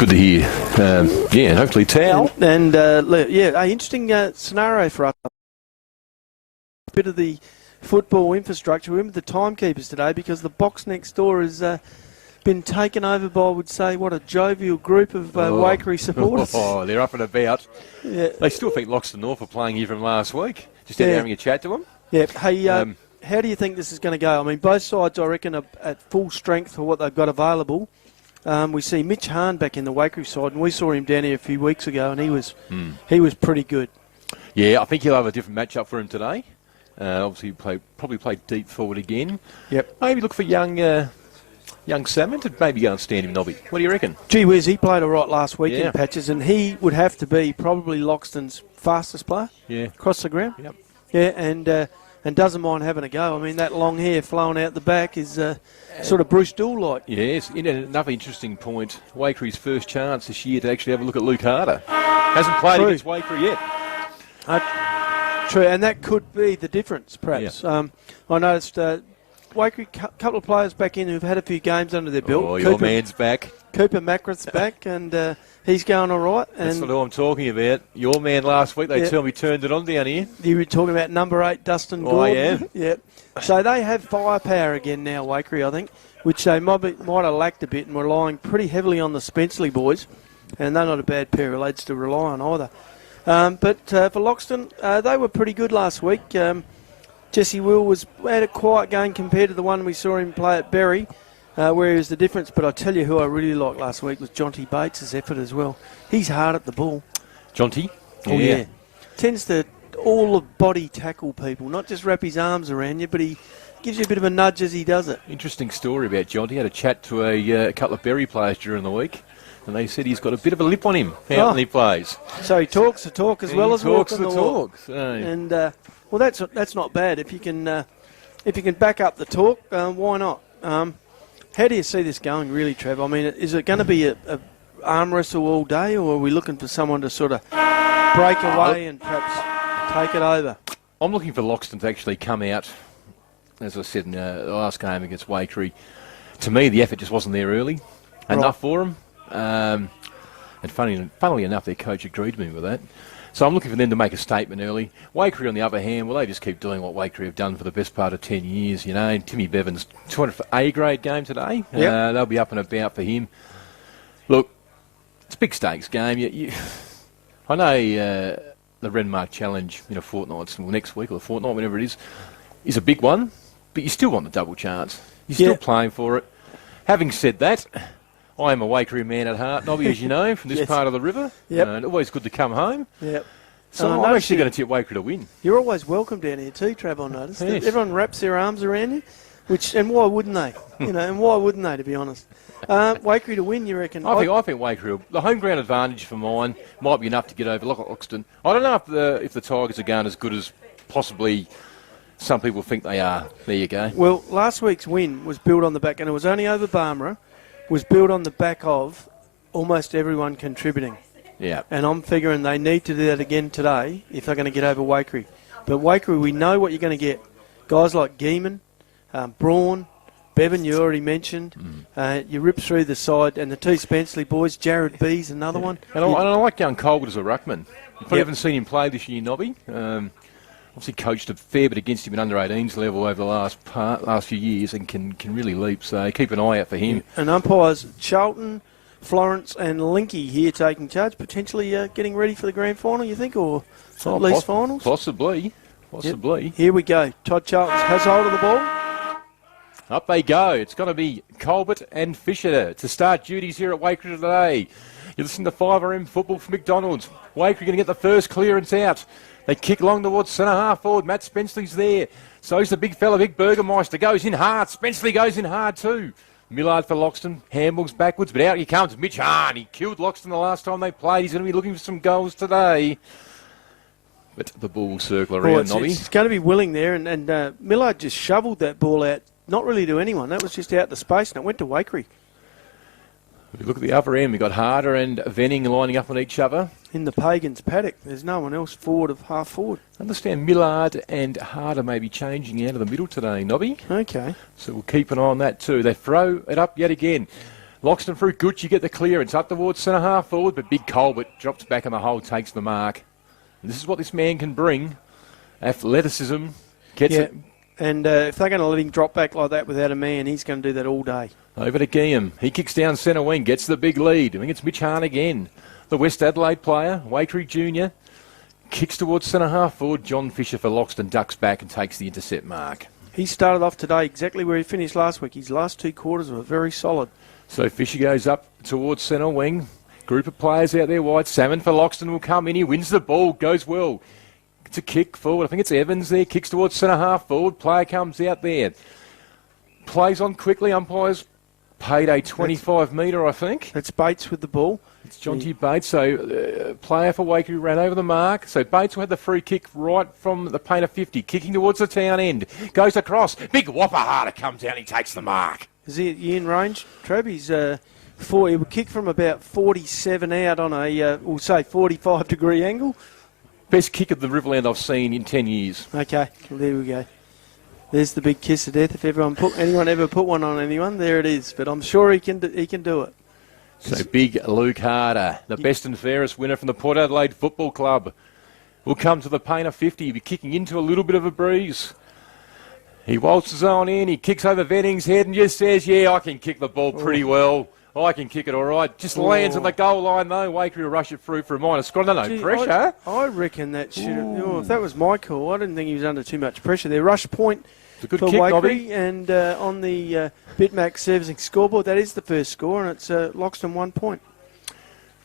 good to hear. Yeah, hopefully towel. And yeah, interesting scenario for us. A bit of the football infrastructure. Remember the timekeepers today, because the box next door has been taken over by, I would say, what a jovial group of Waikerie supporters. Oh, they're up and about. Yeah. They still think Loxton North are playing here from last week. Just out there having a chat to them. Yeah. Hey, how do you think this is going to go? I mean, both sides, I reckon, are at full strength for what they've got available. We see Mitch Hahn back in the Waikerie side, and we saw him down here a few weeks ago, and he was pretty good. Yeah, I think he'll have a different matchup for him today. Obviously, probably play deep forward again. Yep. Maybe look for young Salmon to maybe go and stand him, Nobby. What do you reckon? Gee whiz, he played all right last week in patches, and he would have to be probably Loxton's fastest player. Yeah. Across the ground. Yep. Yeah, and doesn't mind having a go. I mean, that long hair flowing out the back is sort of Bruce Dool-like. Yes, and another interesting point, Waikere's first chance this year to actually have a look at Luke Harder. Hasn't played against Waikerie yet. True, and that could be the difference, perhaps. Yeah. I noticed Waikerie, couple of players back in who've had a few games under their belt. Oh, your man's back. Cooper Macrath's back, and he's going all right. That's and what I'm talking about. Your man last week, they tell me turned it on down here. You were talking about number 8, Dustin Gordon. I am. Yeah. So they have firepower again now, Waikerie, I think, which they might have lacked a bit, and relying pretty heavily on the Spenceley boys, and they're not a bad pair of lads to rely on either. But for Loxton, they were pretty good last week. Jesse Will had a quiet game compared to the one we saw him play at Berry, where he was the difference. But I tell you who I really liked last week was Jonty Bates' effort as well. He's hard at the ball. Jonty? Oh, yeah. Tends to all of body tackle people, not just wrap his arms around you, but he gives you a bit of a nudge as he does it. Interesting story about Jonty. Had a chat to a couple of Berry players during the week, and they said he's got a bit of a lip on him when he plays. So he talks the talk as well as walking the walk. So. And well, that's not bad. If you can back up the talk, why not? How do you see this going, really, Trev? I mean, is it going to be a arm wrestle all day, or are we looking for someone to sort of break away and perhaps take it over? I'm looking for Loxton to actually come out, as I said in the last game against Waikerie. To me, the effort just wasn't there early enough for them. And funnily enough, their coach agreed with me with that. So I'm looking for them to make a statement early. Waikerie, on the other hand, well, they just keep doing what Waikerie have done for the best part of 10 years. You know, Timmy Bevan's 200 for A-grade game today. Yep. They'll be up and about for him. Look, it's a big stakes game. I know the Renmark Challenge in a fortnight, well, next week or a fortnight, whenever it is a big one, but you still want the double chance. You're still playing for it. Having said that, I am a Waikerie man at heart, Nobby, as you know, from this part of the river. Yep. And always good to come home. Yep. So I'm actually going to tip Waikerie to win. You're always welcome down here too, Trav, I noticed. Yes. Everyone wraps their arms around you, and why wouldn't they? And why wouldn't they, to be honest? Waikerie to win, you reckon? I think Waikerie, the home ground advantage for mine might be enough to get over Loxton. I don't know if the Tigers are going as good as possibly some people think they are. There you go. Well, last week's win was built on the back, and it was only over Barmera, was built on the back of almost everyone contributing. Yeah. And I'm figuring they need to do that again today if they're going to get over Waikerie. But Waikerie, we know what you're going to get. Guys like Geeman, Braun, Bevan, you already mentioned. You rip through the side, and the two Spenceley boys, Jared B's another one. And I like young Colbert as a ruckman. You probably haven't seen him play this year, Nobby. Obviously coached a fair bit against him at under-18s level over the last few years and can really leap. So keep an eye out for him. And umpires Charlton, Florence and Linky here taking charge, potentially getting ready for the grand final, you think, or at least finals? Possibly. Yep. Here we go. Todd Charlton has hold of the ball. Up they go. It's going to be Colbert and Fisher to start duties here at Waikerie today. You listen to 5RM football from McDonald's. Waikerie going to get the first clearance out. They kick along towards centre half forward. Matt Spenceley's there. So's the big fella, Big Burgermeister, goes in hard. Spenceley goes in hard too. Millard for Loxton. Handballs backwards, but out he comes. Mitch Hahn. He killed Loxton the last time they played. He's going to be looking for some goals today. But the ball will circle around, Nobby. It's going to be willing there, and Millard just shoveled that ball out, not really to anyone. That was just out the space, and it went to Waikerie. If you look at the upper end, we've got Harder and Venning lining up on each other. In the Pagans paddock, there's no one else forward of half forward. I understand Millard and Harder may be changing out of the middle today, Nobby. Okay. So we'll keep an eye on that too. They throw it up yet again. Loxton through Gooch, you get the clearance up towards centre half forward, but Big Colbert drops back in the hole, takes the mark. And this is what this man can bring. Athleticism, gets it. And if they're going to let him drop back like that without a man, he's going to do that all day. Over to Guillaume. He kicks down centre wing, gets the big lead. I think it's Mitch Hahn again. The West Adelaide player, Waikerie Junior, kicks towards centre half forward. John Fisher for Loxton ducks back and takes the intercept mark. He started off today exactly where he finished last week. His last 2 quarters were very solid. So Fisher goes up towards centre wing. Group of players out there wide. Salmon for Loxton will come in. He wins the ball, goes well. It's a kick forward. I think it's Evans there. Kicks towards centre half forward. Player comes out there. Plays on quickly. Umpires paid a 25 metre, I think. That's Bates with the ball. It's John T. Bates. So player for Waikerie ran over the mark. So Bates will have the free kick right from the paint of 50. Kicking towards the town end. Goes across. Big whopper harder comes down. He takes the mark. Is he in range, Trev? He's he would kick from about 47 out on a, we'll say 45-degree angle. Best kick of the Riverland I've seen in 10 years. Okay, well, there we go. There's the big kiss of death. If anyone ever put one on anyone, there it is. But I'm sure he can do it. So big Luke Harder, the best and fairest winner from the Port Adelaide Football Club, will come to the paint of 50. He'll be kicking into a little bit of a breeze. He waltzes on in. He kicks over Venning's head and just says, yeah, I can kick the ball pretty well. I can kick it all right. Just lands on the goal line, though. Waikerie will rush it through for a minor score. No pressure. I reckon that should have... if that was my call, I didn't think he was under too much pressure there. Rush point it's a good for kick, Waikerie. Nobby. And on the Bitmax servicing scoreboard, that is the first score, and it's Loxton 1 point.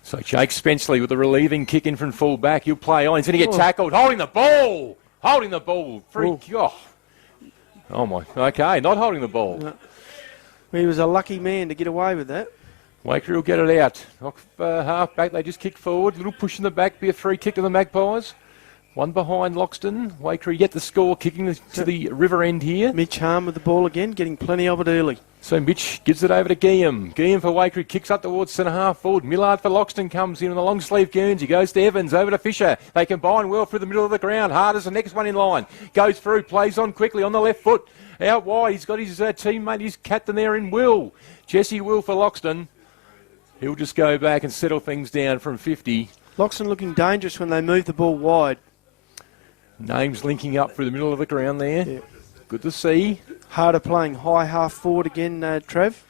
So Jake Spenceley with the relieving kick in from full back. He'll play on. He's going to get tackled. Holding the ball. Holding the ball. Oh, my. Okay, not holding the ball. No. He was a lucky man to get away with that. Waikerie will get it out. Off half back, they just kick forward. Little push in the back, be a free kick to the Magpies. One behind Loxton. Waikerie yet the score, kicking to the river end here. Mitch Hahn with the ball again, getting plenty of it early. So Mitch gives it over to Guillaume. Guillaume for Waikerie, kicks up towards centre half forward. Millard for Loxton comes in on the long sleeve Guernsey. Goes to Evans, over to Fisher. They combine well through the middle of the ground. Hard as the next one in line. Goes through, plays on quickly on the left foot. Out wide, he's got his teammate, his captain there in Will. Jesse Will for Loxton. He'll just go back and settle things down from 50. Loxton looking dangerous when they move the ball wide. Names linking up through the middle of the ground there. Yep. Good to see. Harder playing high half forward again, Trev,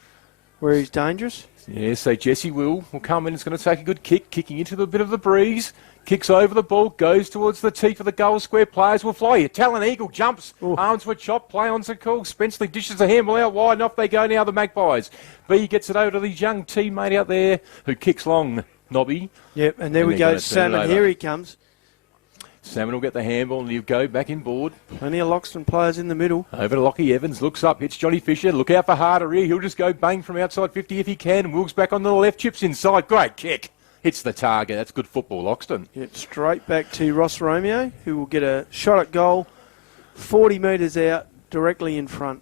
where he's dangerous. Yeah, so Jesse will come in. It's going to take a good kick, kicking into a bit of the breeze. Kicks over the ball, goes towards the teeth of the goal square. Players will fly. Talon Eagle jumps, arms for a chop, play on's a call. Spenceley dishes the handball out wide, and off they go now, the Magpies. B gets it over to his young teammate out there who kicks long, Nobby. Yep, and there we go, Salmon. Here he comes. Salmon will get the handball and he'll go back in board. Plenty of Loxton players in the middle. Over to Lockie Evans, looks up, hits Johnny Fisher. Look out for Harder here. He'll just go bang from outside 50 if he can. Wilkes back on the left, chips inside. Great kick. Hits the target. That's good football, Loxton. Yep, straight back to Ross Romeo, who will get a shot at goal 40 metres out, directly in front,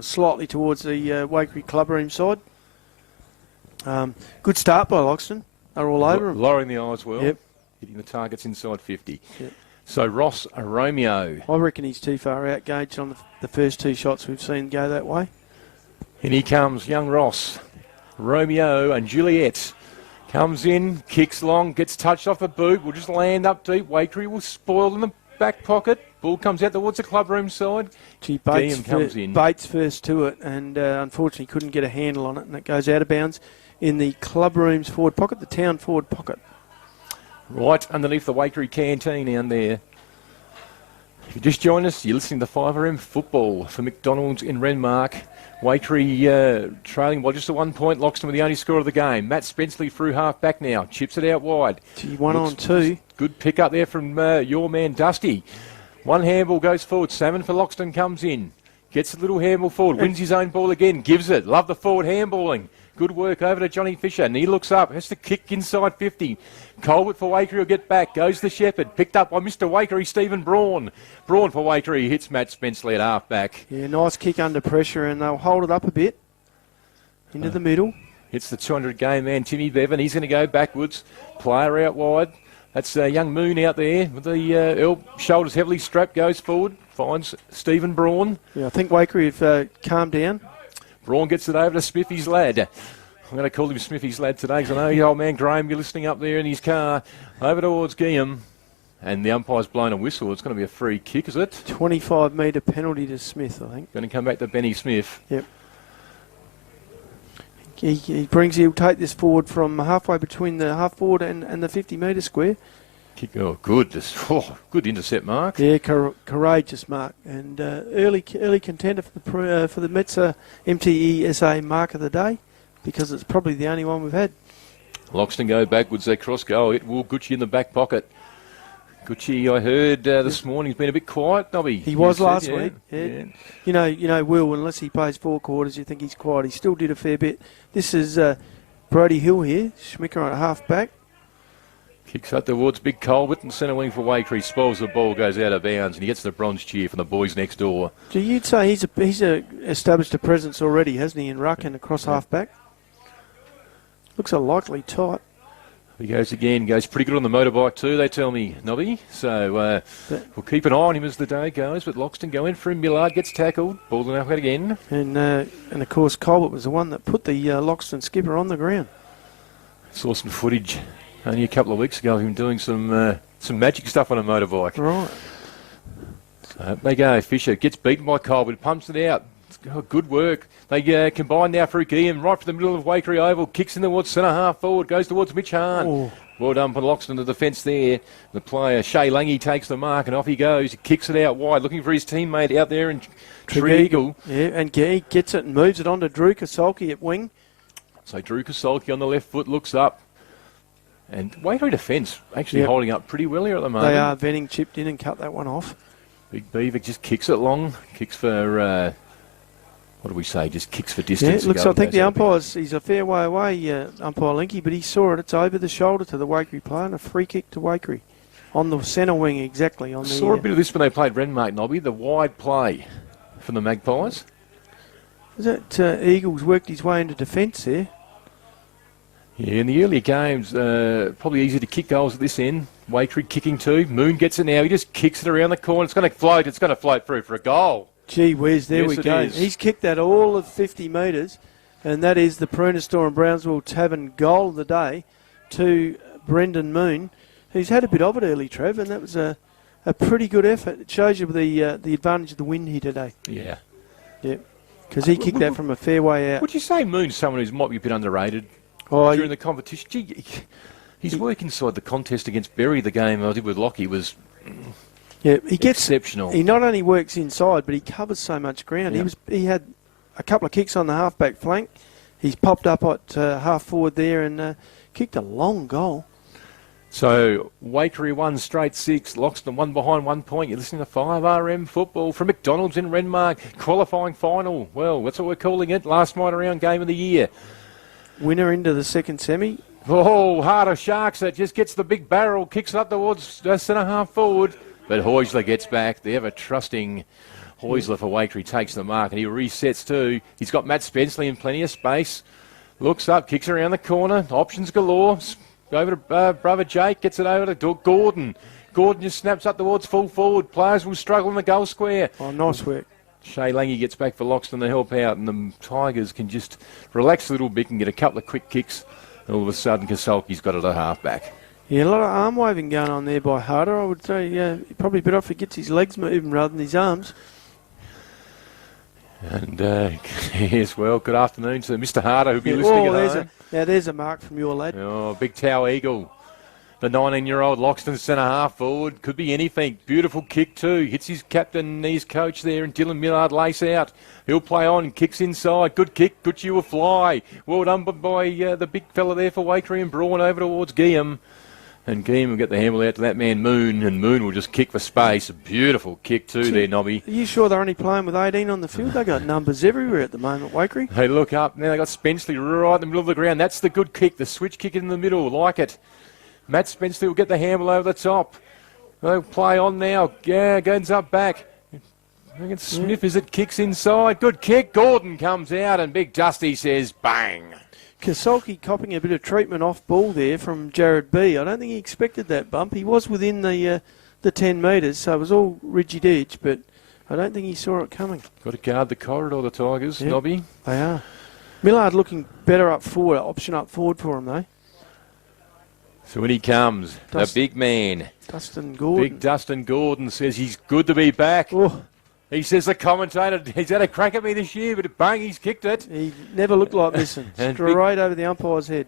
slightly towards the Waikerie clubroom side. Good start by Loxton. They're all over him. Lowering the eye as well. Yep. Hitting the targets inside 50. Yep. So Ross Romeo. I reckon he's too far out gauged on the first 2 shots we've seen go that way. And here comes young Ross. Romeo and Juliet. Comes in, kicks long, gets touched off the boot. Will just land up deep. Waikerie will spoil in the back pocket. Ball comes out towards the clubroom side. Bates first to it, and unfortunately couldn't get a handle on it, and it goes out of bounds in the clubroom's forward pocket, the town forward pocket. Right underneath the Waikerie canteen down there. If you just join us, you're listening to 5RM Football for McDonald's in Renmark. Waikerie trailing by just a 1 point. Loxton with the only score of the game. Matt Spenceley through half back now. Chips it out wide. One on 2. Good pick up there from your man Dusty. One handball goes forward. Salmon for Loxton comes in. Gets a little handball forward. Wins his own ball again. Gives it. Love the forward handballing. Good work over to Johnny Fisher. And he looks up. Has to kick inside 50. Colbert for Waikerie will get back. Goes the Shepherd. Picked up by Mr. Waikerie, Stephen Braun. Braun for Waikerie hits Matt Spenceley at half back. Yeah, nice kick under pressure, and they'll hold it up a bit into the middle. Hits the 200 game man, Timmy Bevan. He's going to go backwards. Player out wide. That's young Moon out there with the shoulders heavily strapped. Goes forward. Finds Stephen Braun. Yeah, I think Waikerie have calmed down. Braun gets it over to Spiffy's lad. I'm going to call him Smithy's lad today because I know your old man Graham, you're listening up there in his car. Over towards Guillaume. And the umpire's blown a whistle. It's going to be a free kick, is it? 25-metre penalty to Smith, I think. Going to come back to Benny Smith. Yep. He'll take this forward from halfway between the half forward and the 50-metre square. Kick, good. Good intercept, Mark. Yeah, courageous mark. And early contender for the Metzer MTE SA mark of the day, because it's probably the only one we've had. Loxton go backwards, they cross goal. It will Gucci in the back pocket. Gucci, I heard this morning, he's been a bit quiet, Nobby. He was last week. Yeah. You know, Will, unless he plays 4 quarters, you think he's quiet. He still did a fair bit. This is Brody Hill here, Schmicker on a half back. Kicks up towards Big Colbert and centre wing for Waikerie. Spoils the ball, goes out of bounds, and he gets the bronze cheer from the boys next door. So you'd say he's established a presence already, hasn't he, in ruck and across half back? Looks a likely type. He goes again, goes pretty good on the motorbike too, they tell me, Nobby. So we'll keep an eye on him as the day goes. But Loxton going for him, Millard gets tackled, ball out again. And of course Colbert was the one that put the Loxton skipper on the ground. Saw some footage only a couple of weeks ago of him doing some magic stuff on a motorbike. Right. So they go, Fisher gets beaten by Colbert, pumps it out. Good work. They combine now for Guillaume, right for the middle of Waikerie Oval, kicks in towards centre half forward, goes towards Mitch Hahn. Oh. Well done for Loxton, the defence there. The player, Shay Lange, takes the mark and off he goes. He kicks it out wide, looking for his teammate out there in Treagle. Yeah, and he gets it and moves it on to Drew Kasolki at wing. So Drew Kasolki on the left foot looks up. And Waikerie defence actually holding up pretty well here at the moment. They are. Venning chipped in and cut that one off. Big Beaver just kicks it long, kicks for... what do we say? Just kicks for distance. Yeah, it looks. I think the umpire's. He's a fair way away, umpire Linky, but he saw it. It's over the shoulder to the Waikerie player, and a free kick to Waikerie on the centre wing exactly. On the. Saw a bit of this when they played Renmark, Nobby. The wide play from the Magpies. Was that Eagles worked his way into defence there? Yeah, in the earlier games, probably easy to kick goals at this end. Waikerie kicking too. Moon gets it now. He just kicks it around the corner. It's going to float. It's going to float through for a goal. Gee whiz, there we go. He's kicked that all of 50 metres, and that is the Pruna Store and Brownsville Tavern goal of the day to Brendan Moon, who's had a bit of it early, Trev, and that was a pretty good effort. It shows you the advantage of the wind here today. Yeah. Yeah, because he kicked that from a fair way out. Would you say Moon's someone who might be a bit underrated during the competition? Gee, his work inside the contest against Berry, the game I did with Lockie, was... Yeah, he gets exceptional. He not only works inside, but he covers so much ground. Yeah. He had a couple of kicks on the half-back flank. He's popped up at half forward there and kicked a long goal. So Waikerie 1 straight 6, Loxton 1 behind 1 point. You're listening to 5RM football from McDonald's in Renmark. Qualifying final. Well, that's what we're calling it. Last night around game of the year. Winner into the second semi. Oh, Harder Sharks that just gets the big barrel, kicks it up towards centre half forward. But Heusler gets back. The ever-trusting Heusler for Waikerie takes the mark, and he resets too. He's got Matt Spenceley in plenty of space. Looks up, kicks around the corner. Options galore. Over to brother Jake, gets it over to Gordon. Gordon just snaps up towards full forward. Players will struggle in the goal square. Oh, nice work. Shay Lange gets back for Loxton to help out, and the Tigers can just relax a little bit and get a couple of quick kicks. And all of a sudden, Kasolki's got it at half-back. Yeah, a lot of arm waving going on there by Harder. I would say, yeah, probably better off he gets his legs moving rather than his arms. And yes, well, good afternoon to Mr. Harder, who'll be listening at home. There's a mark from your lad. Oh, big Tower Eagle. The 19-year-old Loxton centre half forward. Could be anything. Beautiful kick too. Hits his captain, his coach there, and Dylan Millard lace out. He'll play on, kicks inside. Good kick, good you a fly. Well done by the big fella there for Waikerie and Braun over towards Guillaume. And Guillaume will get the handle out to that man Moon, and Moon will just kick for space. A beautiful kick too there, Nobby. Are you sure they're only playing with 18 on the field? They got numbers everywhere at the moment, Waikerie. They look up, now they got Spenceley right in the middle of the ground. That's the good kick, the switch kick in the middle, like it. Matt Spenceley will get the handle over the top. They'll play on now. Yeah, goes up back. Smith as it kicks inside. Good kick. Gordon comes out, and Big Dusty says bang. Kasolki copping a bit of treatment off ball there from Jared B. I don't think he expected that bump. He was within the 10 metres, so it was all rigid edge, but I don't think he saw it coming. Got to guard the corridor, the Tigers, Nobby. They are. Millard looking better up forward, option up forward for him though. So when he comes, the big man, Dustin Gordon. Big Dustin Gordon says he's good to be back. Oh, He says the commentator, he's had a crack at me this year, but bang, he's kicked it. he never looked like missing. And Straight over the umpire's head.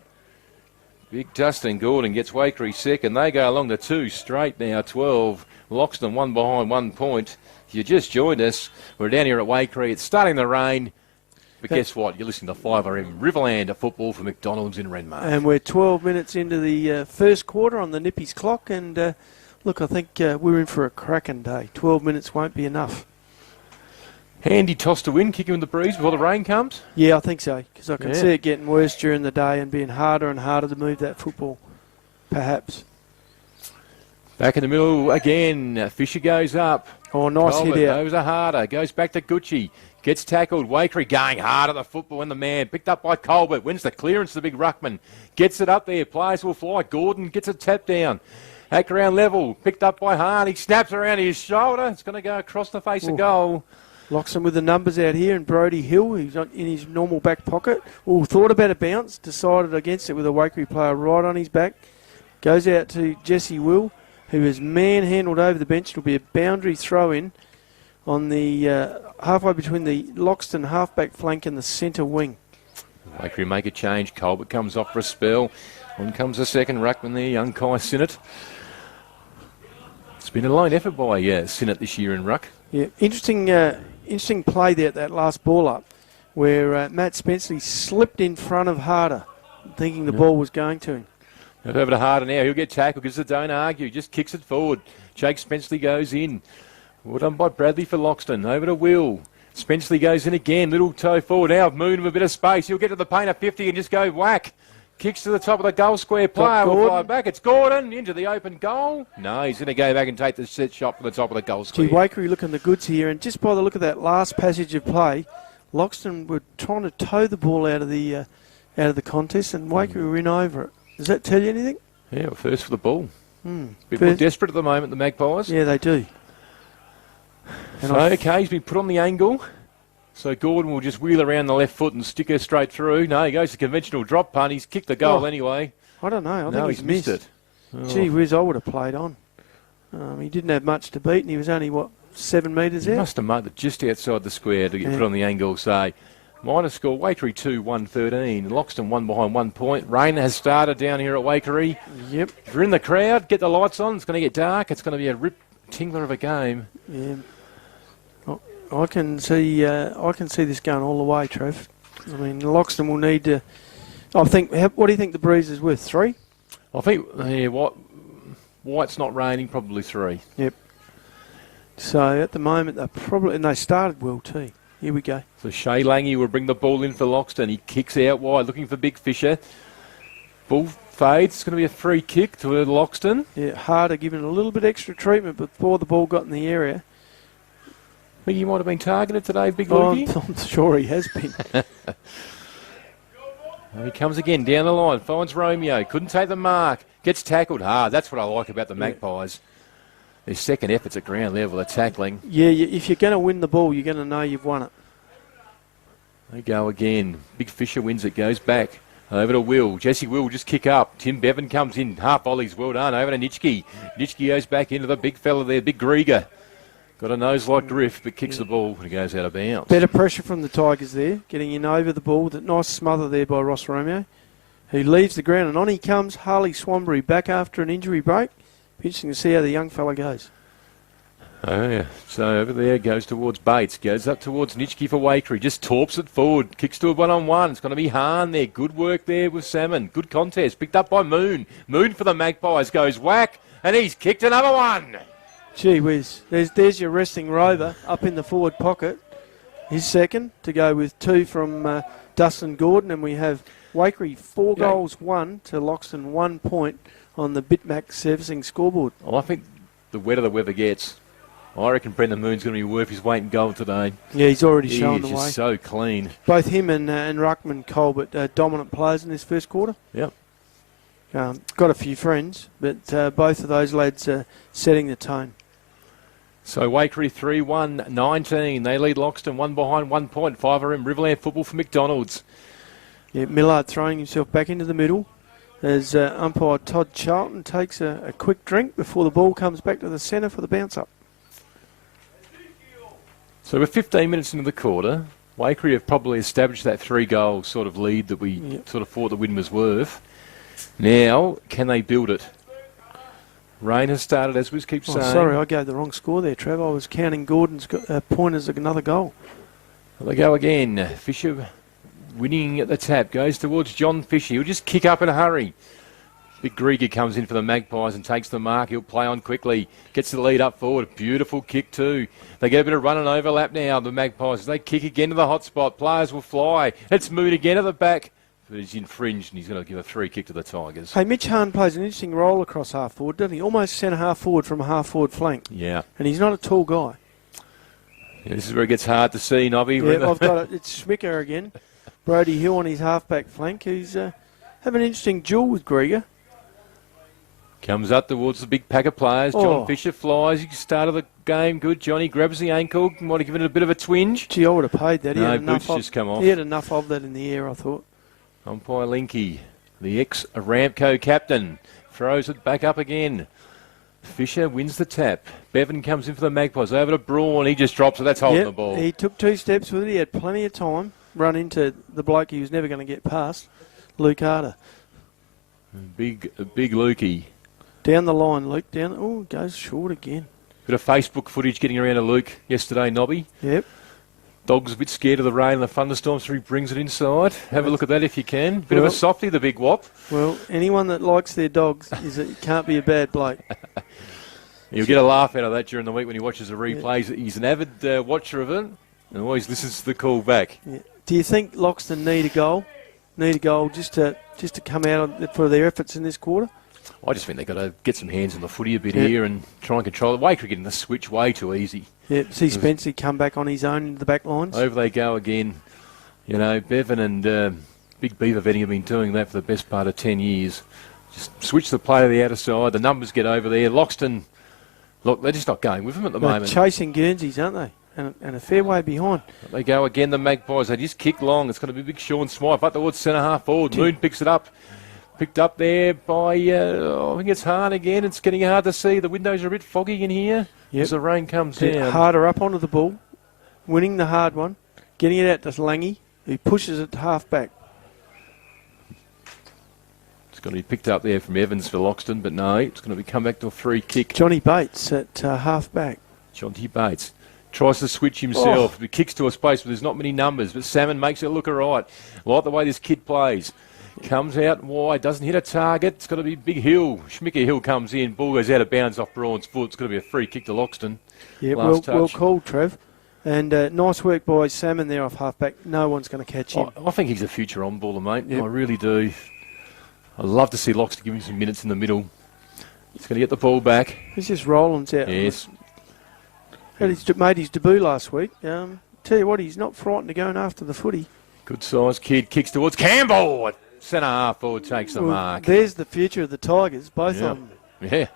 Big Dustin Gordon gets Waikerie second. They go along to 2 straight now, 12. Loxton 1 behind 1 point. If you just joined us, we're down here at Waikerie. It's starting to rain. But guess what? You're listening to 5RM Riverland of football for McDonald's in Renmark. And we're 12 minutes into the first quarter on the Nippies clock. And look, I think we're in for a cracking day. 12 minutes won't be enough. Handy toss to win, kicking in the breeze before the rain comes. Yeah, I think so. Because I can see it getting worse during the day and being harder and harder to move that football, perhaps. Back in the middle again. Fisher goes up. Oh, nice Colbert hit out. over to Harder. Goes back to Gucci. Gets tackled. Waikerie going hard at the football and the man. Picked up by Colbert. Wins the clearance, the big ruckman. Gets it up there. Players will fly. Gordon gets a tap down. Hack around level. Picked up by Hart. He snaps around his shoulder. It's going to go across the face of goal. Loxton with the numbers out here, and Brody Hill, he's not in his normal back pocket. Thought about a bounce, decided against it with a Waikerie player right on his back. Goes out to Jesse Will, who is manhandled over the bench. It'll be a boundary throw-in on the halfway between the Loxton halfback flank and the centre wing. Waikerie make a change. Colbert comes off for a spell. On comes the second ruckman there, young Kai Sinnott. It's been a lone effort by Sinnott this year in ruck. Yeah, interesting play there at that last ball up, where Matt Spenceley slipped in front of Harder, thinking the ball was going to him. Over to Harder now. He'll get tackled because don't argue. Just kicks it forward. Jake Spenceley goes in. Well done by Bradley for Loxton. Over to Will. Spenceley goes in again. Little toe forward now. Moon with a bit of space. He'll get to the paint at 50 and just go whack. Kicks to the top of the goal square. Player will fly back. It's Gordon into the open goal. No, he's going to go back and take the set shot from the top of the goal square. Waikerie looking the goods here, and just by the look of that last passage of play, Loxton were trying to tow the ball out of the contest, and Waikerie were in over it. Does that tell you anything? Yeah, well, first for the ball. Bit more desperate at the moment, the Magpies. Yeah, they do. And okay, he's been put on the angle. So Gordon will just wheel around the left foot and stick her straight through. No, he goes to conventional drop punt. He's kicked the goal anyway. I don't know. I think he's missed it. Gee whiz, I would have played on. He didn't have much to beat, and he was only, 7 metres out? He must have marked it just outside the square to get put on the angle. So minor score, Waikerie 2, 1-13. Loxton 1 behind 1 point. Rain has started down here at Waikerie. Yep. If you're in the crowd, get the lights on. It's going to get dark. It's going to be a rip tingler of a game. Yeah. I can see this going all the way, Trev. I mean, Loxton will need to. I think. What do you think the breeze is worth? 3? I think. White's not raining. Probably 3. Yep. So at the moment they're probably, and they started well too. Here we go. So Shay Lange will bring the ball in for Loxton. He kicks out wide, looking for Big Fisher. Ball fades. It's going to be a free kick to Loxton. Yeah, Harder given a little bit extra treatment before the ball got in the area. I think he might have been targeted today, Big Lukey. I'm sure he has been. He comes again down the line, finds Romeo, couldn't take the mark, gets tackled hard. That's what I like about the Magpies. Their second efforts at ground level, the tackling. Yeah, if you're going to win the ball, you're going to know you've won it. They go again. Big Fisher wins it, goes back. Over to Will. Jesse Will just kick up. Tim Bevan comes in. Half volleys, well done. Over to Nitschke. Nitschke goes back into the big fella there, Big Grieger. Got a nose-like drift, but kicks the ball and it goes out of bounds. Better pressure from the Tigers there, getting in over the ball. That nice smother there by Ross Romeo. He leaves the ground and on he comes. Harley Swanbury back after an injury break. Interesting to see how the young fella goes. Oh, yeah. So over there goes towards Bates. Goes up towards Nitschke for Waikerie. Just torps it forward. Kicks to a one-on-one. It's going to be Hahn there. Good work there with Salmon. Good contest. Picked up by Moon. Moon for the Magpies goes whack. And he's kicked another one. Gee whiz. There's your resting rover up in the forward pocket. His second to go with 2 from Dustin Gordon. And we have Waikerie 4 goals, 1 to Loxton 1 point on the Bitmax servicing scoreboard. Well, I think the wetter the weather gets, I reckon Brendan Moon's going to be worth his weight in gold today. Yeah, he's already shown the way. He's just so clean. Both him and Ruckman Colbert dominant players in this first quarter. Yep. Got a few friends, but both of those lads are setting the tone. So Waikerie 3-1-19. They lead Loxton 1 behind 1 point. 5RM Riverland football for McDonald's. Yeah, Millard throwing himself back into the middle as umpire Todd Charlton takes a quick drink before the ball comes back to the centre for the bounce-up. So we're 15 minutes into the quarter. Waikerie have probably established that 3-goal sort of lead that we sort of thought the win was worth. Now, can they build it? Rain has started, as we keep saying. Sorry, I gave the wrong score there, Trev. I was counting Gordon's point as another goal. Well, they go again. Fisher winning at the tap. Goes towards John Fisher. He'll just kick up in a hurry. Big Grieger comes in for the Magpies and takes the mark. He'll play on quickly. Gets the lead up forward. Beautiful kick too. They get a bit of run and overlap now, the Magpies. As they kick again to the hot spot. Players will fly. It's moved again at the back. But he's infringed and he's going to give a free kick to the Tigers. Hey, Mitch Hahn plays an interesting role across half forward, doesn't he? Almost centre half forward from a half forward flank. Yeah. And he's not a tall guy. Yeah, this is where it gets hard to see, Nobby. Yeah, I've got it. It's Schmicker again. Brody Hill on his half-back flank. He's having an interesting duel with Grieger. Comes up towards the big pack of players. John Fisher flies. He started the game good. Johnny grabs the ankle. Might have given it a bit of a twinge. Gee, I would have paid that. No, boots just come off. He had enough of that in the air, I thought. Umpire Linky, the ex-Aramco captain, throws it back up again. Fisher wins the tap. Bevan comes in for the Magpies. Over to Braun. He just drops it. That's holding the ball. He took 2 steps with it. He had plenty of time. Run into the bloke he was never going to get past, Luke Harder. Big Lukey. Down the line, Luke. Down. Oh, goes short again. Bit of Facebook footage getting around to Luke yesterday, Nobby. Yep. Dog's a bit scared of the rain and the thunderstorms, so he brings it inside. Have a look at that if you can. Bit of a softie, the big whop. Well, anyone that likes their dogs can't be a bad bloke. You'll get a laugh out of that during the week when he watches the replays. Yep. He's an avid watcher of it and always listens to the call back. Yeah. Do you think Loxton need a goal? Need a goal just to come out for their efforts in this quarter? I just think they've got to get some hands on the footy a bit here and try and control it. Waikerie getting the switch way too easy. Yeah, see Spencer come back on his own into the back lines. Over they go again. You know, Bevan and Big Beaver Vetting have been doing that for the best part of 10 years. Just switch the play to the outer side. The numbers get over there. Loxton, look, they're just not going with them at the moment. Chasing Guernseys, aren't they? And a fair way behind. They go again, the Magpies. They just kick long. It's going to be big Sean Smythe up towards centre half forward. Moon picks it up. Picked up there by, I think it's Hahn again. It's getting hard to see. The windows are a bit foggy in here as the rain comes down. Harder up onto the ball, winning the hard one, getting it out to Langy, who pushes it to half back. It's going to be picked up there from Evans for Loxton, but no, it's going to be come back to a free kick. Johnny Bates at half back. Johnny Bates tries to switch himself. He kicks to a space where there's not many numbers, but Salmon makes it look all right. Like the way this kid plays. Comes out wide, doesn't hit a target. It's got to be Big Hill. Schmicker Hill comes in. Ball goes out of bounds off Braun's foot. It's got to be a free kick to Loxton. Yeah, well called, Trev. And nice work by Salmon there off half-back. No one's going to catch him. I think he's a future on-baller, mate. Yep. I really do. I'd love to see Loxton give him some minutes in the middle. He's going to get the ball back. He's just Rollins out. Yes. Made his debut last week. Tell you what, he's not frightened of going after the footy. Good size kid. Kicks towards Campbell. Centre half forward takes the mark. There's the future of the Tigers, both of them. Yeah.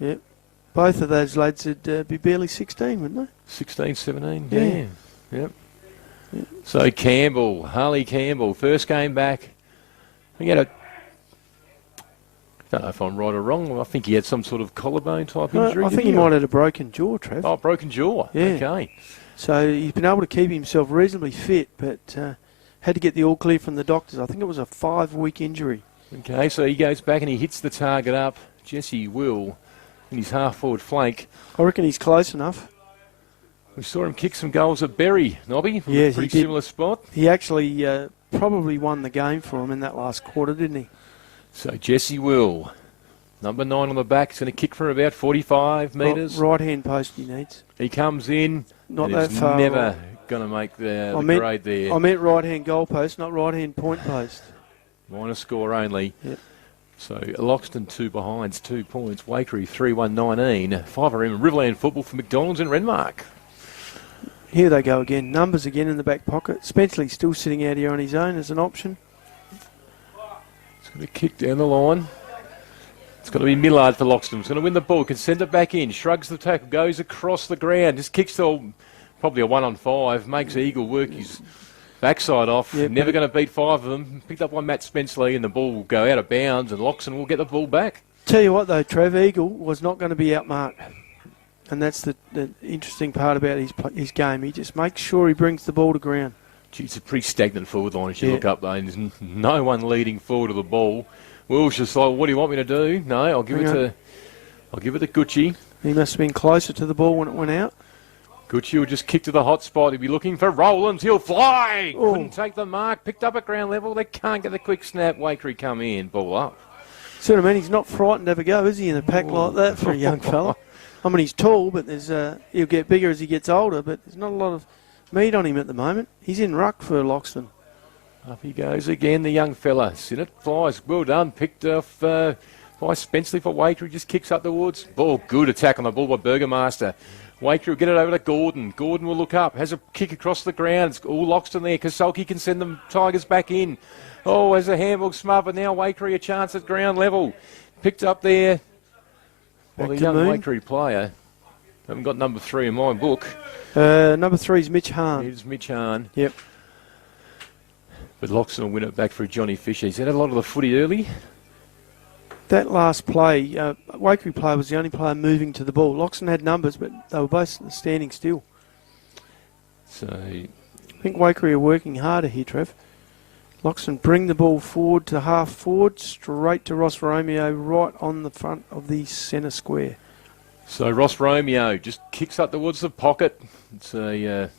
Yep. Both of those lads would be barely 16, wouldn't they? 16, 17, yeah. Yep. So Harley Campbell, first game back. I don't know if I'm right or wrong. I think he had some sort of collarbone type injury. I think he might have had a broken jaw, Trev. Oh, broken jaw. Yeah. Okay. So he's been able to keep himself reasonably fit, but had to get the all clear from the doctors. I think it was a 5-week injury. Okay, so he goes back and he hits the target up. Jesse Will in his half-forward flank. I reckon he's close enough. We saw him kick some goals at Berry, Nobby, from a pretty similar spot. He actually probably won the game for him in that last quarter, didn't he? So Jesse Will, number 9 on the back, is going to kick from about 45 metres. Right-hand post he needs. He comes in. Not that far. Never going to make the grade there. I meant right-hand goal post, not right-hand point post. Minor score only. Yep. So Loxton 2 behinds, 2 points. Waikerie 3-1-19. 5 are in Riverland football for McDonald's in Renmark. Here they go again. Numbers again in the back pocket. Spenceley still sitting out here on his own as an option. It's going to kick down the line. It's going to be Millard for Loxton. It's going to win the ball. Can send it back in. Shrugs the tackle. Goes across the ground. Just kicks to probably a 1-on-5. Makes Eagle work his Backside off. Yeah, Never going to beat 5 of them. Picked up by Matt Spenceley, and the ball will go out of bounds, and Loxton will get the ball back. Tell you what, though, Trev, Eagle was not going to be outmarked. And that's the interesting part about his game. He just makes sure he brings the ball to ground. Gee, it's a pretty stagnant forward line as you look up there. There's no one leading forward of the ball. Wilsh just like, what do you want me to do? No, I'll give it to Gucci. He must have been closer to the ball when it went out. Gucci will just kick to the hot spot. He'll be looking for Rowlands. He'll fly. Oh. Couldn't take the mark. Picked up at ground level. They can't get the quick snap. Waikerie come in. Ball up. See what I mean? He's not frightened to have a go, is he, in a pack like that for a young fella? I mean, he's tall, but he'll get bigger as he gets older, but there's not a lot of meat on him at the moment. He's in ruck for Loxton. Up he goes again, the young fella. Sinnott flies. Well done. Picked off by Spenceley for Waikerie. Just kicks up the woods. Ball, good attack on the ball by Burgomaster. Waikerie will get it over to Gordon. Gordon will look up. Has a kick across the ground. It's all Loxton there. Kasolki can send the Tigers back in. Oh, as a handball smothered. Now Waikerie a chance at ground level. Picked up there. Well, the young Waikerie player. Haven't got number 3 in my book. Number 3 is Mitch Hahn. It's Mitch Hahn. Yep. But Loxton will win it back for Johnny Fisher. He's had a lot of the footy early. That last play, Waikerie player was the only player moving to the ball. Loxton had numbers, but they were both standing still. So I think Waikerie are working harder here, Trev. Loxton bring the ball forward to half forward, straight to Ross Romeo, right on the front of the centre square. So Ross Romeo just kicks up towards the pocket. It's a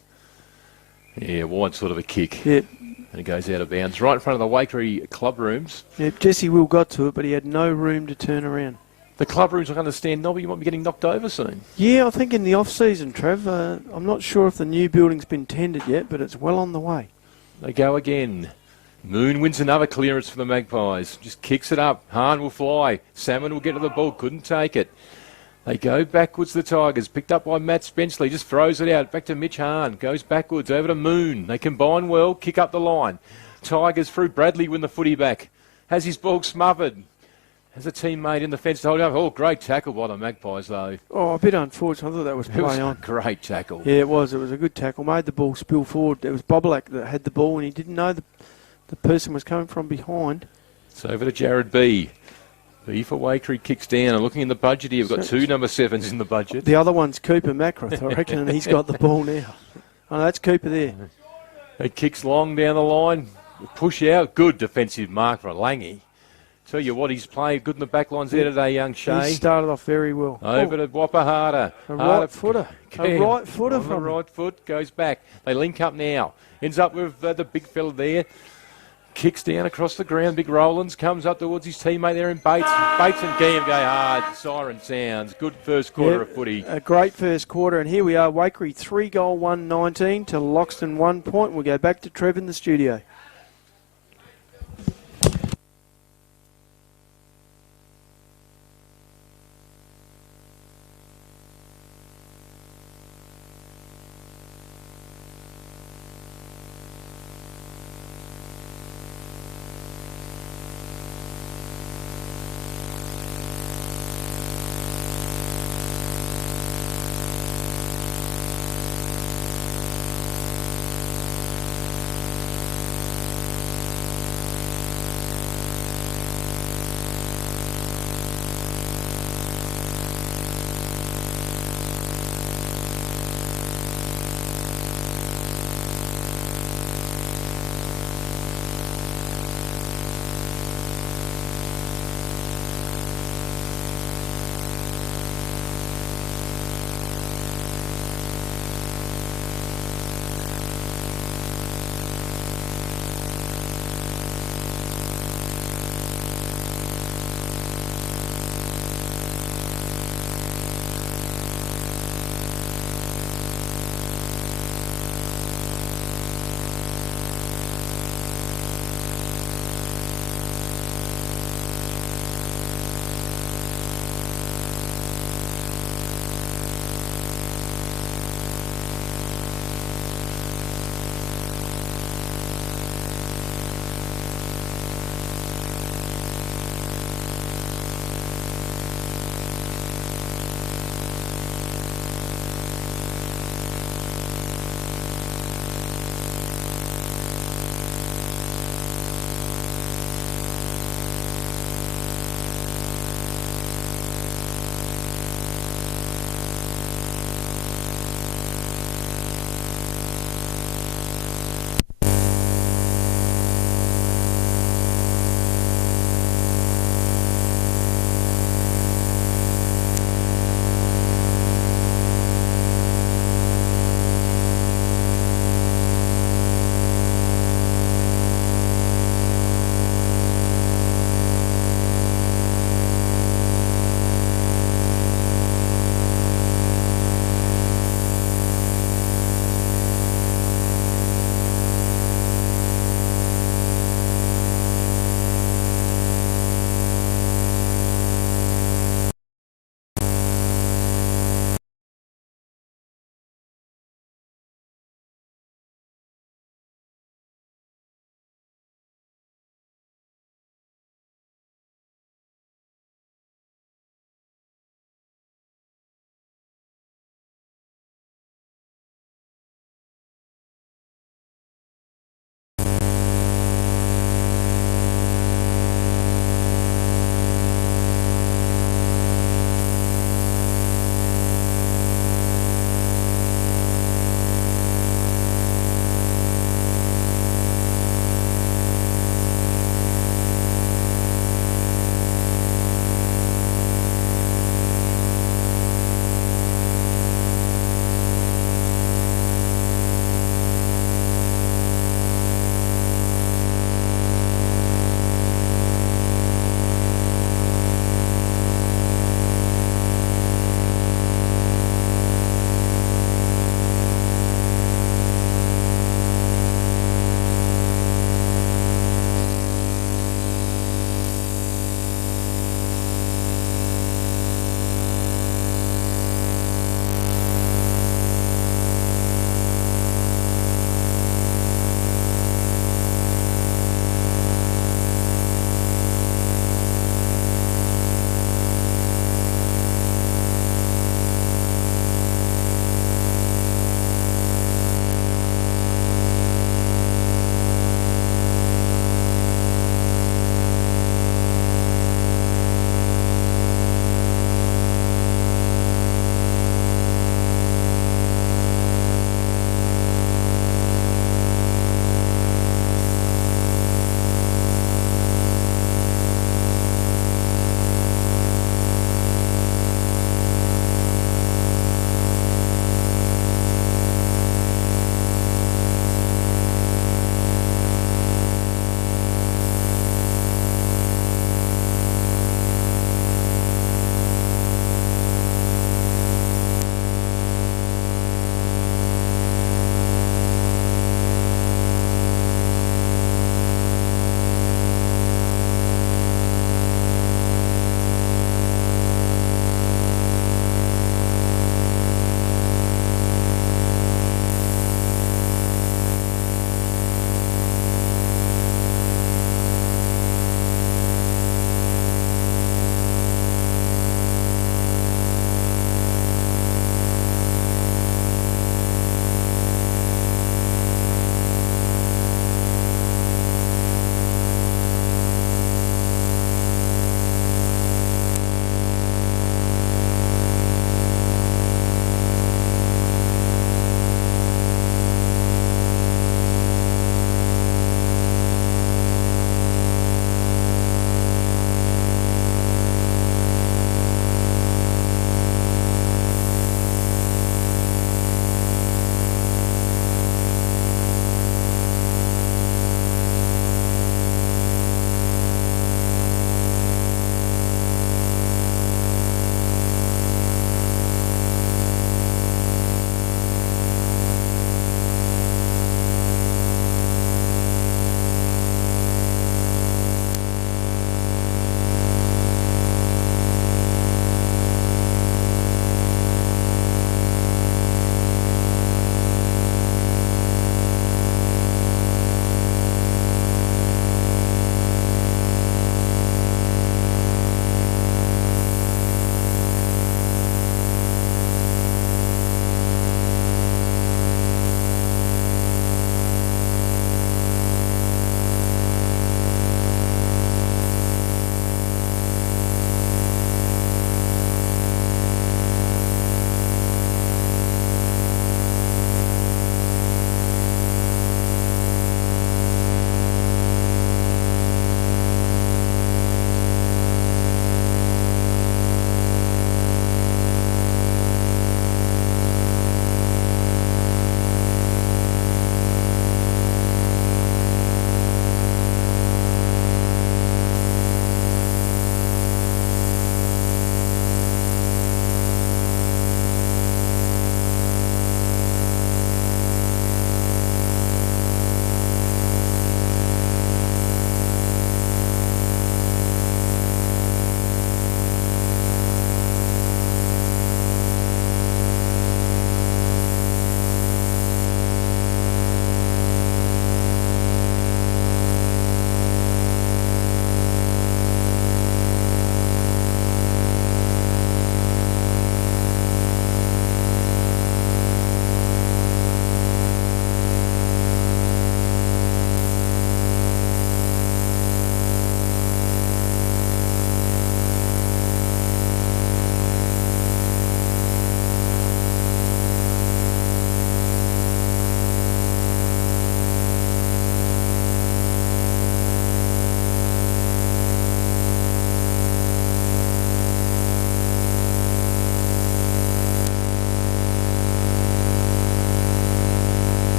wide sort of a kick. Yep. And it goes out of bounds right in front of the Waikerie club rooms. Yep, Jesse Will got to it, but he had no room to turn around. The club rooms are understand, Nobby, you might be getting knocked over soon. Yeah, I think in the off-season, Trev. I'm not sure if the new building's been tendered yet, but it's well on the way. They go again. Moon wins another clearance for the Magpies. Just kicks it up. Hahn will fly. Salmon will get to the ball. Couldn't take it. They go backwards, the Tigers. Picked up by Matt Spenceley. Just throws it out. Back to Mitch Hahn. Goes backwards over to Moon. They combine well. Kick up the line. Tigers through. Bradley win the footy back. Has his ball smothered. Has a teammate in the fence to hold up. Oh, great tackle by the Magpies, though. Oh, a bit unfortunate. I thought that was play It was on. a great tackle. Yeah, it was. It was a good tackle. Made the ball spill forward. It was Bobolak that had the ball, and he didn't know the person was coming from behind. It's over to Jared B. B for Waikerie kicks down. And looking in the budget here, we've got 2 number 7s in the budget. The other one's Cooper Macrath, I reckon, and he's got the ball now. Oh, that's Cooper there. It kicks long down the line. Push out. Good defensive mark for Langy. Tell you what, he's played good in the back lines there today, young Shea. He started off very well. Over to Whopper Harder. A right footer. A right footer from the from right foot. Goes back. They link up now. Ends up with the big fella there. Kicks down across the ground. Big Rowlands comes up towards his teammate there in Bates. Bates and Guillaume go hard. Siren sounds. Good first quarter of footy. A great first quarter. And here we are. Waikerie 3 goal 1-19 to Loxton 1 point. We'll go back to Trev in the studio.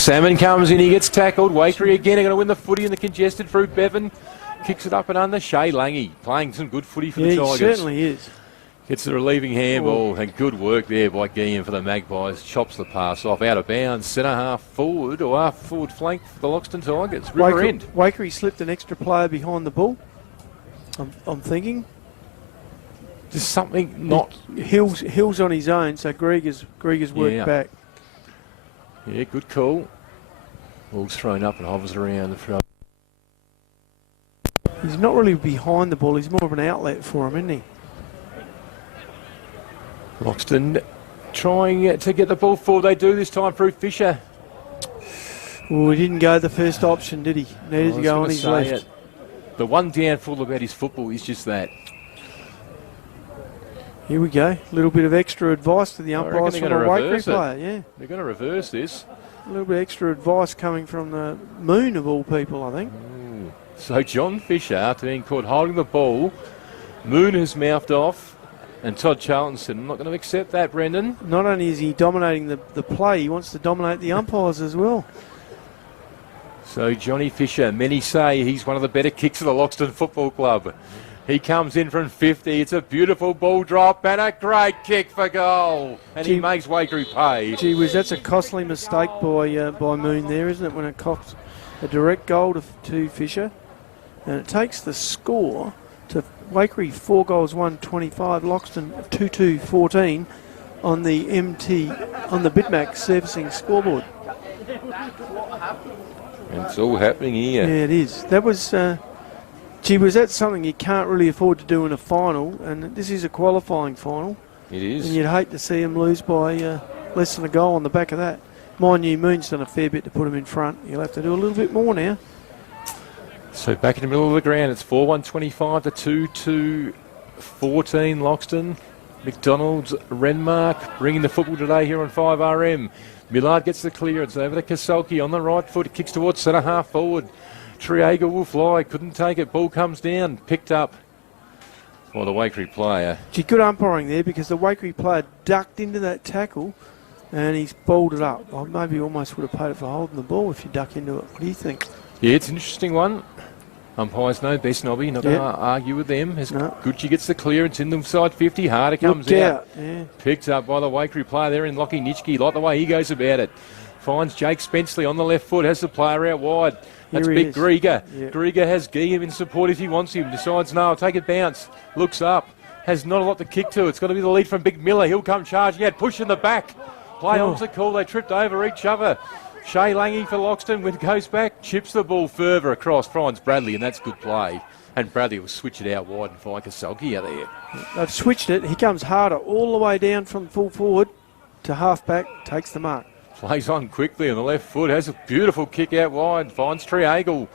Salmon comes in, he gets tackled. Waikerie again are going to win the footy in the congested through Bevan. Kicks it up and under. Shea Lange playing some good footy for the Tigers. He certainly is. Gets the relieving handball, and good work there by Guillen for the Magpies. Chops the pass off, out of bounds, centre half forward, or half forward flank for the Loxton Tigers. Riverland. Waikerie slipped an extra player behind the ball, I'm thinking. Just something not... Hill's on his own, so Grieger's worked back. Yeah, good call. Ball's thrown up and hovers around the front. He's not really behind the ball, he's more of an outlet for him, isn't he? Loxton trying to get the ball forward. They do this time through Fisher. Well, he didn't go the first option, did he? Needed to go on his left. The one downfall about his football is just that. Here we go. A little bit of extra advice to the umpires from a Waikerie player. Yeah, they're going to reverse this. A little bit extra advice coming from the Moon of all people, I think. Ooh. So John Fisher, after being caught holding the ball, Moon has mouthed off. And Todd Charlton said, I'm not going to accept that, Brendan. Not only is he dominating the play, he wants to dominate the umpires as well. So Johnny Fisher, many say he's one of the better kicks of the Loxton Football Club. He comes in from 50. It's a beautiful ball drop and a great kick for goal. And he makes Waikerie pay. Gee whiz, that's a costly mistake by Moon there, isn't it, when it costs a direct goal to Fisher. And it takes the score to Waikerie 4 goals, 1-25, Loxton 2-2-14 on the Bitmac servicing scoreboard. And it's all happening here. Yeah, it is. That was, gee, was that something you can't really afford to do in a final? And this is a qualifying final. It is. And you'd hate to see him lose by less than a goal on the back of that. Mind you, Moon's done a fair bit to put him in front. You'll have to do a little bit more now. So back in the middle of the ground, it's 4-1-25 to 2-2-14 Loxton. McDonald's, Renmark bringing the football today here on 5RM. Millard gets the clearance over to Kasolki on the right foot. Kicks towards centre half forward. Triaga will fly. Couldn't take it. Ball comes down. Picked up by the Waikerie player. Gee, good umpiring there because the Waikerie player ducked into that tackle and he's balled it up. I maybe almost would have paid it for holding the ball if you duck into it. What do you think? Yeah, it's an interesting one. Umpires know best, Nobby. Not going to argue with them. As Gucci gets the clearance in the side 50. Harder comes out. Yeah. Picked up by the Waikerie player there in Lockie Nitschke. Like the way he goes about it. Finds Jake Spenceley on the left foot. Has the player out wide. That's big Grieger. Yeah. Grieger has Guillen in support if he wants him. Decides, no, I'll take it bounce. Looks up. Has not a lot to kick to. It's got to be the lead from Big Miller. He'll come charging out. Push in the back. Play on's the call. They tripped over each other. Shea Lange for Loxton, when it goes back, chips the ball further across, finds Bradley, and that's good play. And Bradley will switch it out wide and find Kasolki out there. They've switched it. He comes harder all the way down from full forward to half back, takes the mark. Plays on quickly on the left foot, has a beautiful kick out wide, finds Triagle.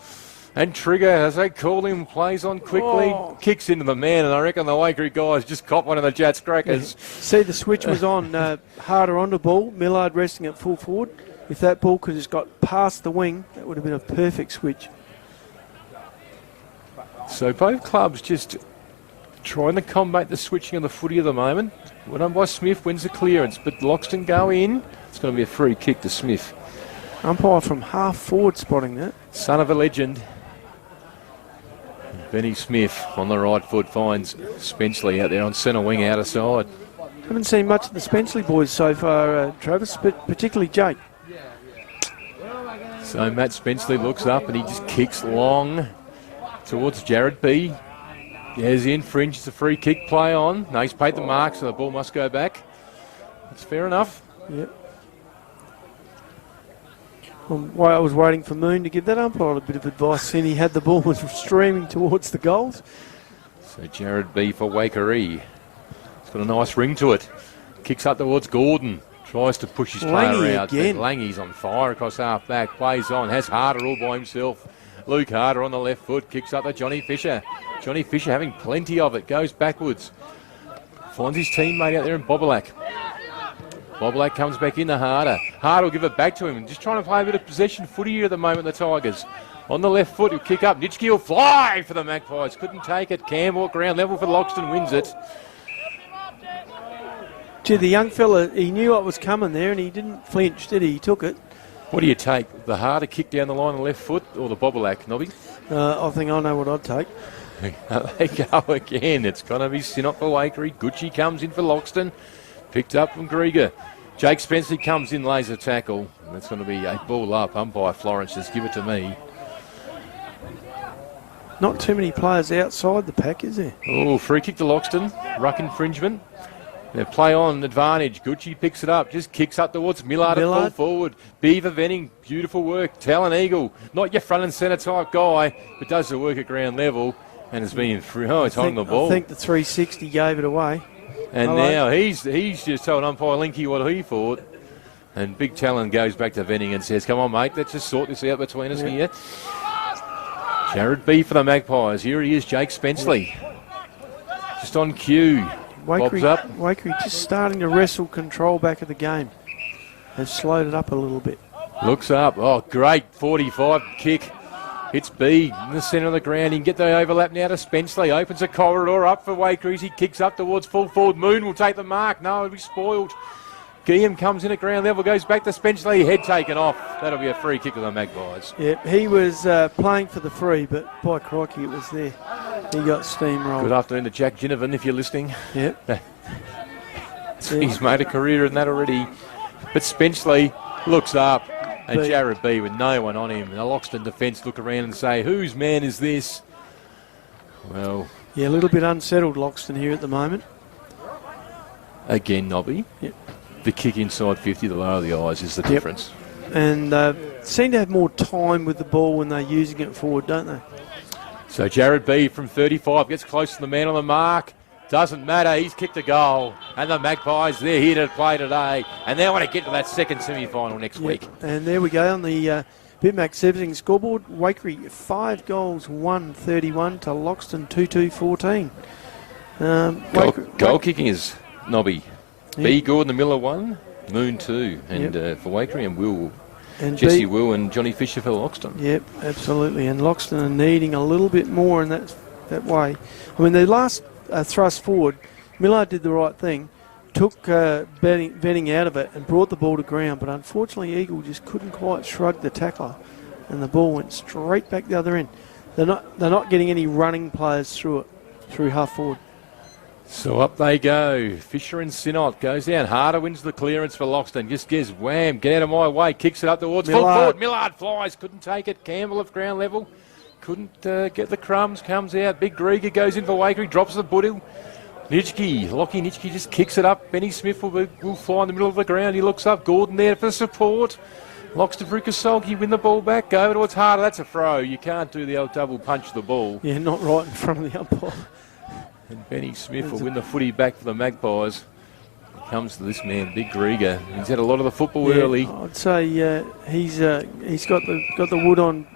And Trigger, as they call him, plays on quickly, kicks into the man, and I reckon the Waikerie guys just caught one of the Jats crackers. See, the switch was on harder on the ball, Millard resting at full forward. If that ball could have just got past the wing, that would have been a perfect switch. So both clubs just trying to combat the switching of the footy at the moment. Well done by Smith, wins the clearance, but Loxton go in. It's going to be a free kick to Smith. Umpire from half forward spotting that. Son of a legend. Benny Smith on the right foot finds Spenceley out there on centre wing, outer side. Haven't seen much of the Spenceley boys so far, Travis, but particularly Jake. So Matt Spenceley looks up and he just kicks long towards Jared B. As in fringe, it's a free kick, play on. No, he's paid the mark, so the ball must go back. That's fair enough. Yep. I was waiting for Moon to give that umpire a bit of advice, seeing he had the ball was streaming towards the goals. So Jared B for Waikerie. It's got a nice ring to it. Kicks up towards Gordon. Tries to push his player out. Lange's on fire across half back. Plays on. Has Harder all by himself. Luke Harder on the left foot. Kicks up to Johnny Fisher. Johnny Fisher having plenty of it. Goes backwards. Finds his teammate out there in Bobolak. Bobolak comes back into Harder. Harder will give it back to him. Just trying to play a bit of possession footy here at the moment, the Tigers. On the left foot, he'll kick up. Nitschke will fly for the Magpies. Couldn't take it. Campbell ground level for Loxton, wins it. Gee, the young fella, he knew what was coming there and he didn't flinch, did he? He took it. What do you take? The harder kick down the line on the left foot or the bobbleack, Nobby? I think I know what I'd take. They go again. It's going to be Sinot for Waikerie. Gucci comes in for Loxton. Picked up from Grieger. Jake Spencer comes in, lays a tackle. That's going to be a ball up. Umpire Florence says, give it to me. Not too many players outside the pack, is there? Oh, free kick to Loxton. Ruck infringement. They play on advantage. Gucci picks it up. Just kicks up towards Millard at full forward. Beaver Venning. Beautiful work. Talon Eagle. Not your front and centre type guy, but does the work at ground level. And has been through. Oh, it's on the ball. I think the 360 gave it away. And now he's just told umpire Linky what he thought. And Big Talon goes back to Venning and says, come on, mate, let's just sort this out between us here. Jared B for the Magpies. Here he is, Jake Spenceley. Just on cue. Bobs up. Waikerie just starting to wrestle control back of the game. They've slowed it up a little bit. Looks up. Oh, great 45 kick. Hits B in the centre of the ground. He can get the overlap now to Spenceley. Opens a corridor up for Waikerie. He kicks up towards full forward. Moon will take the mark. No, it'll be spoiled. Guillaume comes in at ground level, goes back to Spenceley. Head taken off. That'll be a free kick of the Magpies. Yeah, he was playing for the free, but by crikey, it was there. He got steamrolled. Good afternoon to Jack Ginnivan, if you're listening. Yep. He's made a career in that already. But Spenceley looks up, and Jared B with no one on him. And the Loxton defence look around and say, whose man is this? Well... Yeah, a little bit unsettled, Loxton, here at the moment. Again, Nobby. Yep. The kick inside 50, the lower the eyes is the difference. And seem to have more time with the ball when they're using it forward, don't they? So Jared B from 35 gets close to the man on the mark. Doesn't matter, he's kicked a goal. And the Magpies, they're here to play today. And they want to get to that second semi-final next week. And there we go on the Bitmax Servicing scoreboard. Waikerie 5 goals, 131 to Loxton 2-2-14. Goal kicking is Nobby. Yep. B. Gordon, the Miller 1, Moon 2, and for Waikerie and Will. And Jesse Will and Johnny Fisher for Loxton. Yep, absolutely. And Loxton are needing a little bit more in that way. I mean, the last thrust forward, Millard did the right thing, took Venning out of it and brought the ball to ground, but unfortunately Eagle just couldn't quite shrug the tackler, and the ball went straight back the other end. They're not getting any running players through half forward. So up they go. Fisher and Sinot goes down. Harder wins the clearance for Loxton. Just gives wham. Get out of my way. Kicks it up towards full forward. Millard flies. Couldn't take it. Campbell at ground level. Couldn't get the crumbs. Comes out. Big Grieger goes in for Waikerie. Drops the Buddle. Lockie Nitschke just kicks it up. Benny Smith will fly in the middle of the ground. He looks up. Gordon there for support. Loxton for Kasolki. Win the ball back. Go over towards Harder. That's a throw. You can't do the old double punch the ball. Yeah, not right in front of the umpire. And Benny Smith will win the footy back for the Magpies. It comes to this man, Big Grieger. He's had a lot of the football early. I'd say he's got the wood on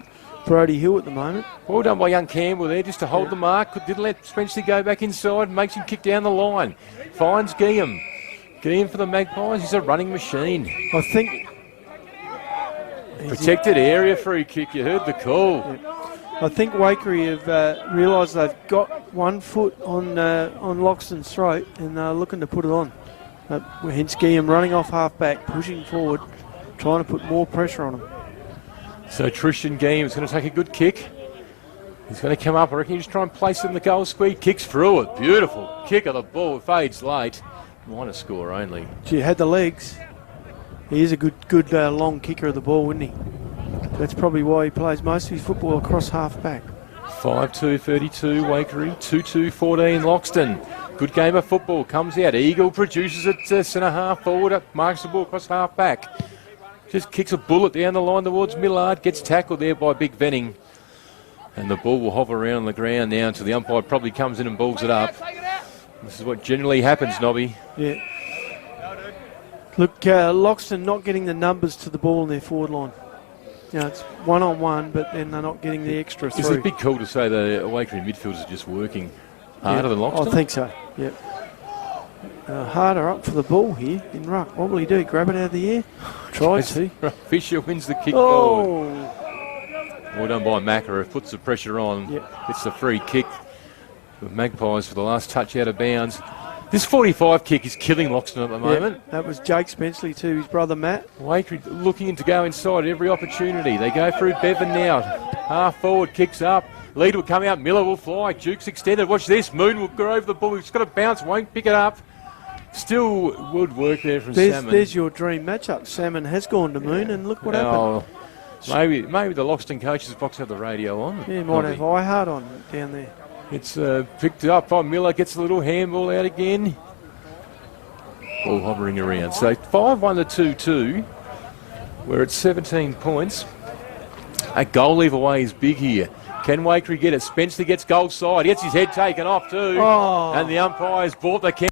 Brody Hill at the moment. Well done by young Campbell there, just to hold the mark. Didn't let Spenceley go back inside. Makes him kick down the line. Finds Guillaume. Guillaume for the Magpies. He's a running machine. I think... Protected area free kick. You heard the call. Yeah. I think Waikerie have realised they've got one foot on Loxton's throat and they're looking to put it on. Hence Guillaume running off half-back, pushing forward, trying to put more pressure on him. So Tristan Guillaume is going to take a good kick. He's going to come up. I reckon he's just try and place it in the goal square. Kicks through it. Beautiful kick of the ball. It fades late. Minor score only. Gee, had the legs. He is a good long kicker of the ball, isn't he? That's probably why he plays most of his football across half-back. 5-2-32 Waikerie, 2-2-14 Loxton. Good game of football. Comes out. Eagle produces it centre half forward. Marks the ball across half-back. Just kicks a bullet down the line towards Millard. Gets tackled there by Big Venning. And the ball will hover around on the ground now until the umpire probably comes in and balls it up. This is what generally happens, Nobby. Yeah. Look, Loxton not getting the numbers to the ball in their forward line. You know, it's one-on-one, but then they're not getting the extra through. Is it a big call to say the Waikerie midfielders are just working harder than Loxton? I think so, yep. Harder up for the ball here in ruck. What will he do? Grab it out of the air? Tries to. Fisher wins the kick forward. Well done by Macca. Puts the pressure on. Yep. It's the free kick. The Magpies for the last touch out of bounds. This 45 kick is killing Loxton at the moment. Yeah, that was Jake Spenceley to his brother Matt. Waikerie looking to go inside every opportunity. They go through Bevan now. Half forward, kicks up. Leader will come out. Miller will fly. Duke's extended. Watch this. Moon will go over the ball. He's got to bounce. Won't pick it up. Still would work there from Salmon. There's your dream matchup. Salmon has gone to Moon, and look what happened. Maybe the Loxton coaches box have the radio on. Yeah, might have iHeart on down there. It's picked up by Miller. Gets a little handball out again. Ball hovering around. So 5-1 to 2-2. We're at 17 points. A goal either way is big here. Can Waikerie get it? Spencer gets goal side. He gets his head taken off too. Oh. And the umpires bought the count.